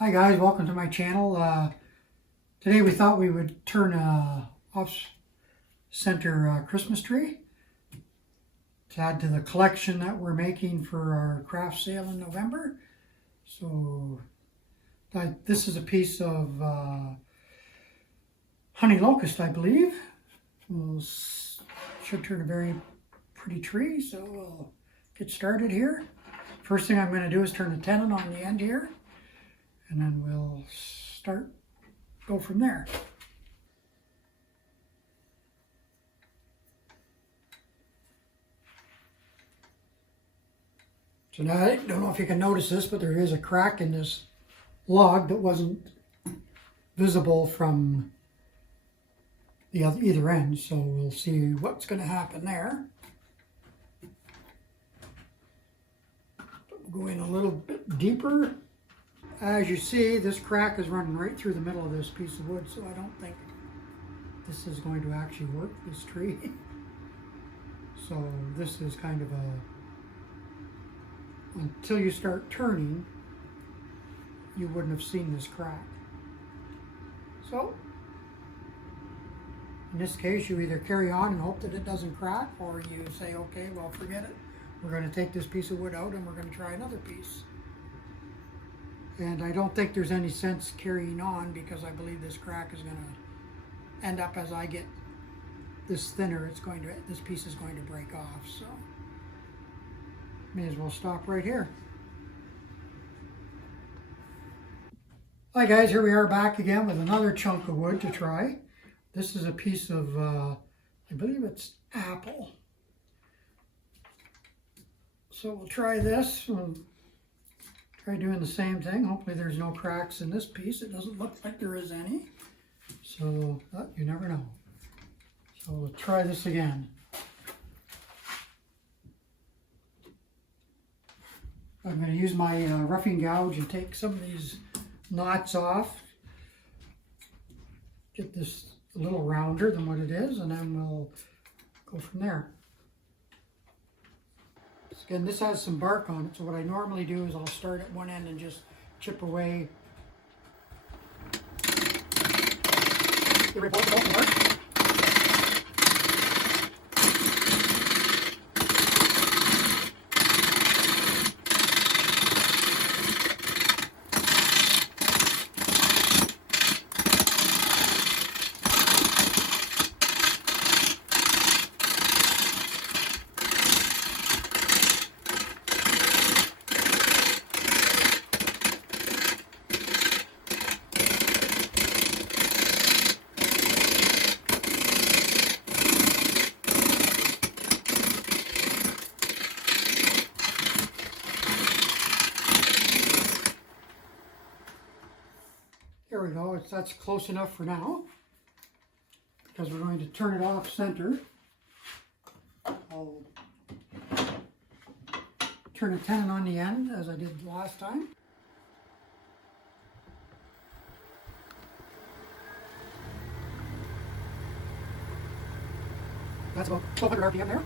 Hi guys, welcome to my channel. Today we thought we would turn a off-center Christmas tree to add to the collection that we're making for our craft sale in November. So this is a piece of honey locust, I believe. Should turn a very pretty tree, so we'll get started here. First thing I'm going to do is turn the tenon on the end here, and then we'll go from there. So now I don't know if you can notice this, but there is a crack in this log that wasn't visible from the either end. So we'll see what's going to happen there. We'll go in a little bit deeper. As you see, this crack is running right through the middle of this piece of wood, so I don't think this is going to actually work, this tree. So this is kind of until you start turning, you wouldn't have seen this crack. So, in this case, you either carry on and hope that it doesn't crack, or you say, okay, well, forget it. We're going to take this piece of wood out and we're going to try another piece. And I don't think there's any sense carrying on, because I believe this crack is going to end up, as I get this thinner, this piece is going to break off. So may as well stop right here. Hi guys, here we are back again with another chunk of wood to try. This is a piece of, I believe it's apple. So we'll try this. We'll try doing the same thing. Hopefully there's no cracks in this piece. It doesn't look like there is any. So, you never know. So we'll try this again. I'm going to use my roughing gouge and take some of these knots off. Get this a little rounder than what it is, and then we'll go from there. Again, this has some bark on it, so what I normally do is I'll start at one end and just chip away. Get rid of all the bark. There we go, that's close enough for now, because we're going to turn it off center. I'll turn a tenon on the end as I did last time. That's about 1200 RPM there.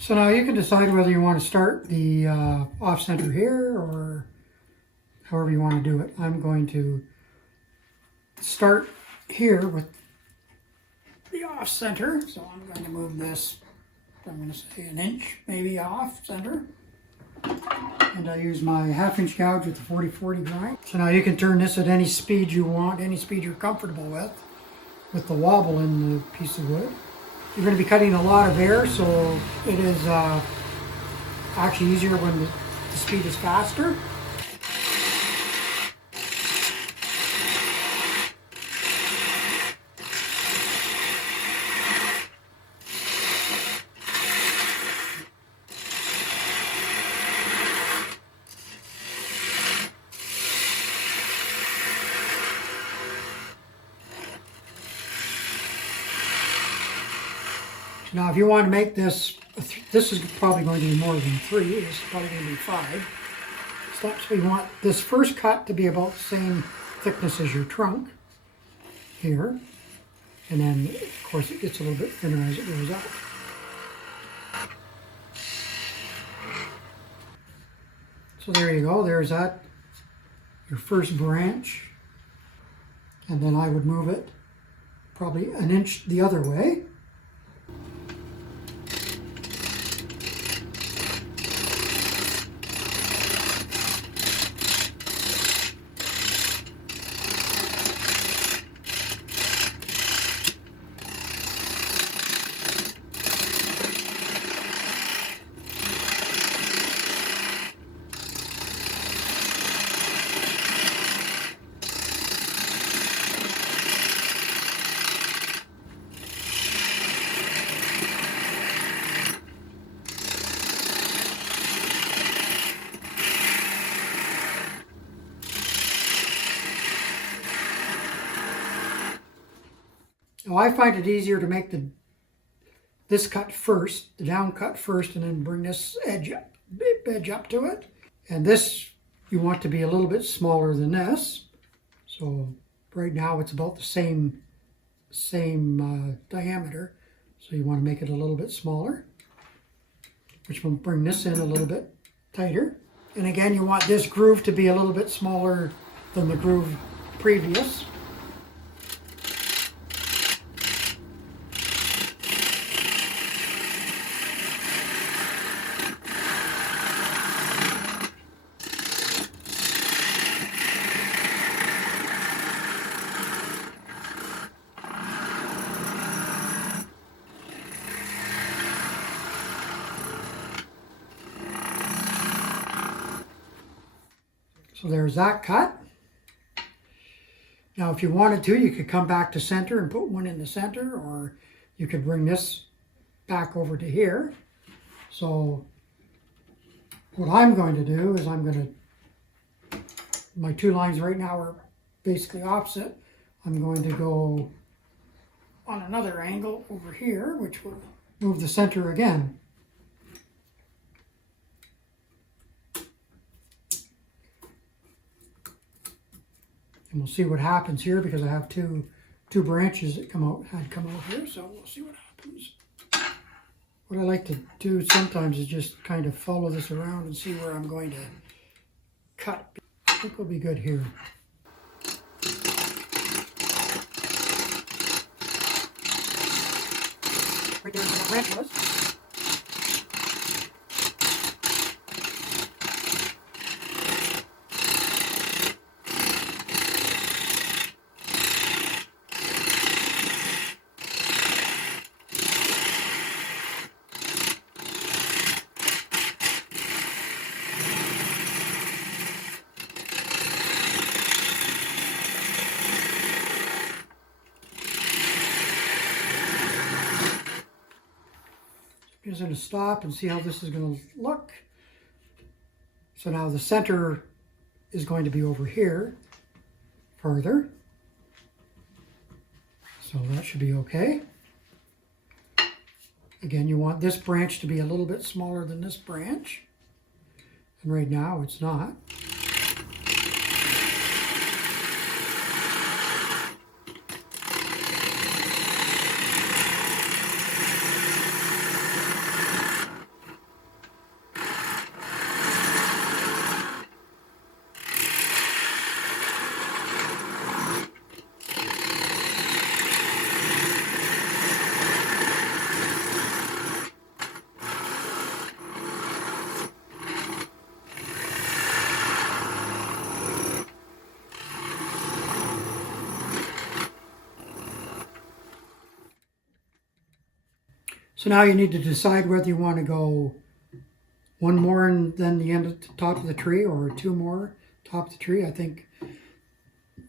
So now you can decide whether you want to start the off-center here or however you want to do it. I'm going to start here with the off center, so I'm going to move this, I'm going to say an inch maybe off center. And I use my 1/2 inch gouge with the 40/40 grind. So now you can turn this at any speed you want, any speed you're comfortable with the wobble in the piece of wood. You're going to be cutting a lot of air, so it is actually easier when the speed is faster. Now, if you want to make this, this is probably going to be more than 3. This is probably going to be 5. So we want this first cut to be about the same thickness as your trunk here. And then, of course, it gets a little bit thinner as it goes up. So there you go. There's that, your first branch. And then I would move it probably an inch the other way. Now I find it easier to make this cut first, the down cut first, and then bring this edge up to it. And this you want to be a little bit smaller than this. So right now it's about the same diameter. So you want to make it a little bit smaller, which will bring this in a little bit tighter. And again, you want this groove to be a little bit smaller than the groove previous. So there's that cut. Now if you wanted to, you could come back to center and put one in the center, or you could bring this back over to here. So what I'm going to do is my 2 lines right now are basically opposite. I'm going to go on another angle over here, which will move the center again. And we'll see what happens here, because I have two branches that come out here, so we'll see what happens. What I like to do sometimes is just kind of follow this around and see where I'm going to cut. I think we'll be good here. Right there where the branch was. I'm just going to stop and see how this is going to look. So now the center is going to be over here further. So that should be okay. Again, you want this branch to be a little bit smaller than this branch. And right now it's not. So now you need to decide whether you want to go one more and then the end of the top of the tree, or two more top of the tree. I think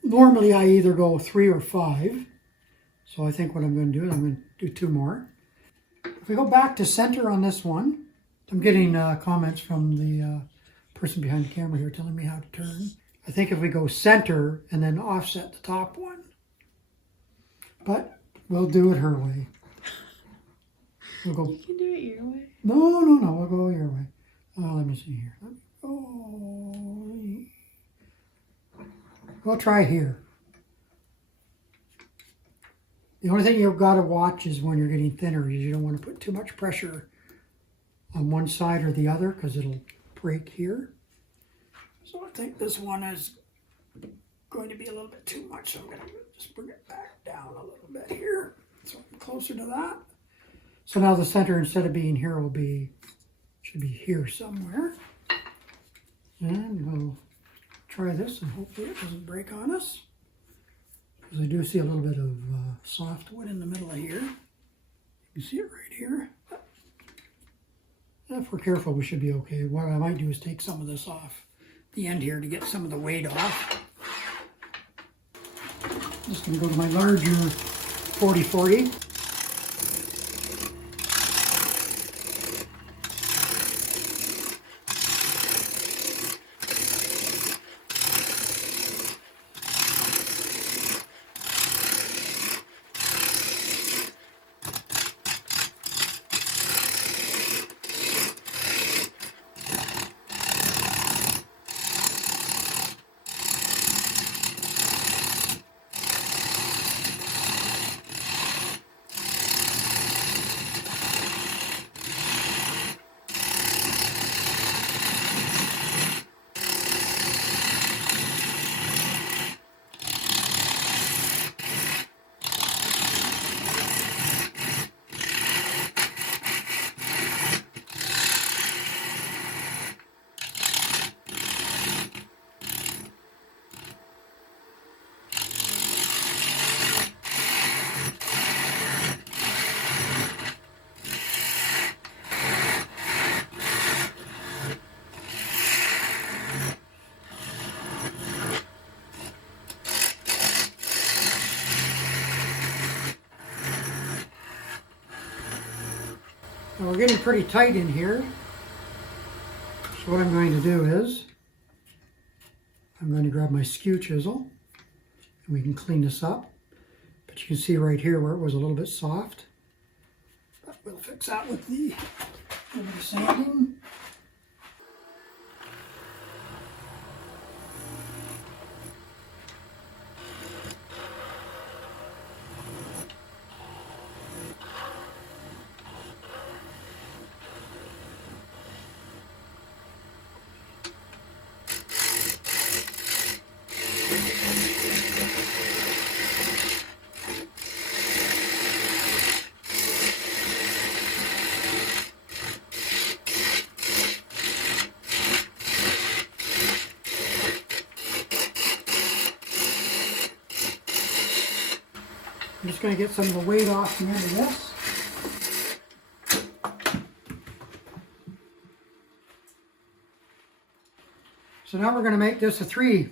normally I either go 3 or 5. So I think what I'm going to do is I'm going to do 2 more. If we go back to center on this one, I'm getting comments from the person behind the camera here telling me how to turn. I think if we go center and then offset the top one. But we'll do it her way. We'll go. You can do it your way. No. We'll go your way. Let me see here. We'll try here. The only thing you've got to watch is when you're getting thinner, is you don't want to put too much pressure on one side or the other because it'll break here. So I think this one is going to be a little bit too much. So I'm going to just bring it back down a little bit here. So I'm closer to that. So now the center, instead of being here, should be here somewhere. And we'll try this and hopefully it doesn't break on us. Because I do see a little bit of softwood in the middle of here. You can see it right here. But if we're careful, we should be okay. What I might do is take some of this off the end here to get some of the weight off. Just going to go to my larger 40-40. Now we're getting pretty tight in here. So what I'm going to do is, I'm going to grab my skew chisel and we can clean this up. But you can see right here where it was a little bit soft. But we'll fix that with the sanding. I'm just going to get some of the weight off the end of this. So now we're going to make this a 3.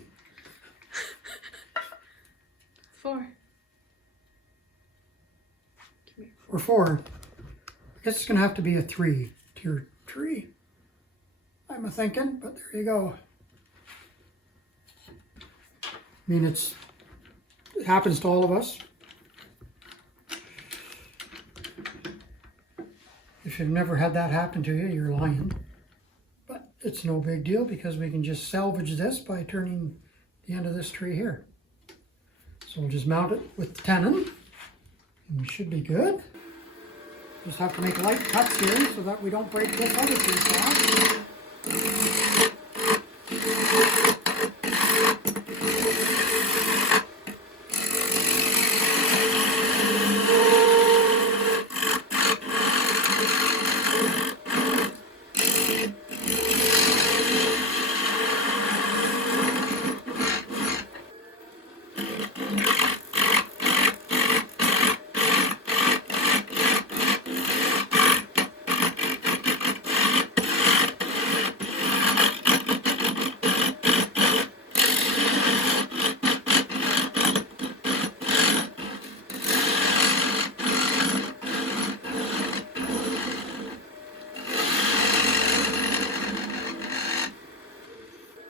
4. Or 4. I guess it's going to have to be a 3-tier tree. I'm a thinking, but there you go. I mean, it happens to all of us. If you've never had that happen to you, you're lying. But it's no big deal because we can just salvage this by turning the end of this tree here. So we'll just mount it with the tenon and we should be good. Just have to make light cuts here so that we don't break this other piece off.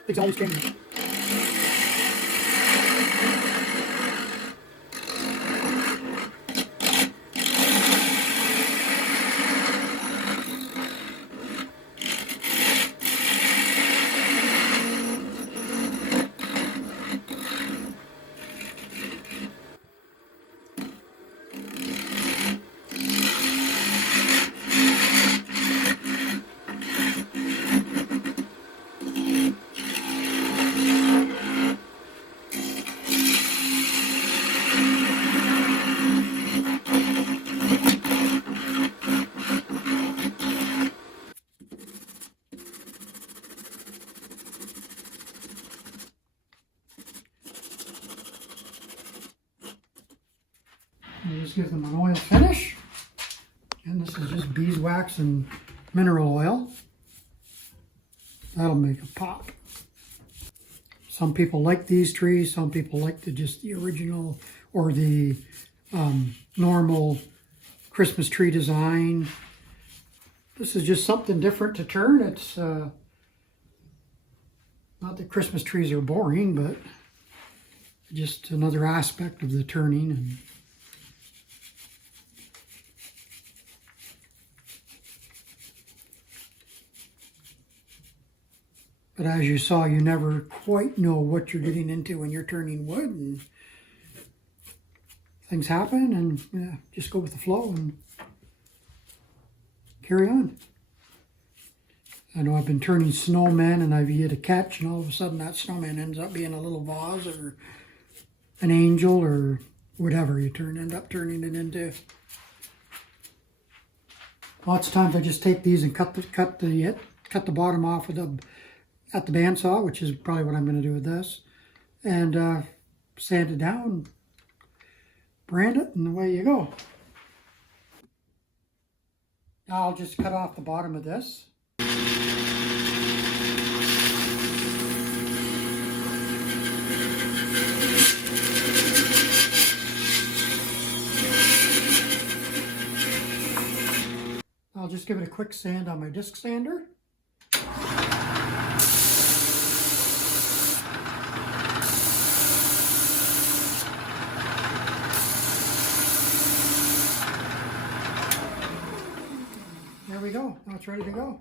Things always change. And just give them an oil finish. And this is just beeswax and mineral oil. That'll make a pop. Some people like these trees. Some people like the original or the normal Christmas tree design. This is just something different to turn. It's not that Christmas trees are boring, but just another aspect of the turning. And but as you saw, you never quite know what you're getting into when you're turning wood, and things happen, and yeah, just go with the flow and carry on. I know I've been turning snowmen, and I've hit a catch, and all of a sudden that snowman ends up being a little vase or an angel or whatever you end up turning it into. Lots of times I just take these and cut the bottom off with at the bandsaw, which is probably what I'm going to do with this, and sand it down, brand it, and away you go. Now I'll just cut off the bottom of this. I'll just give it a quick sand on my disc sander. There we go. Now it's ready to go.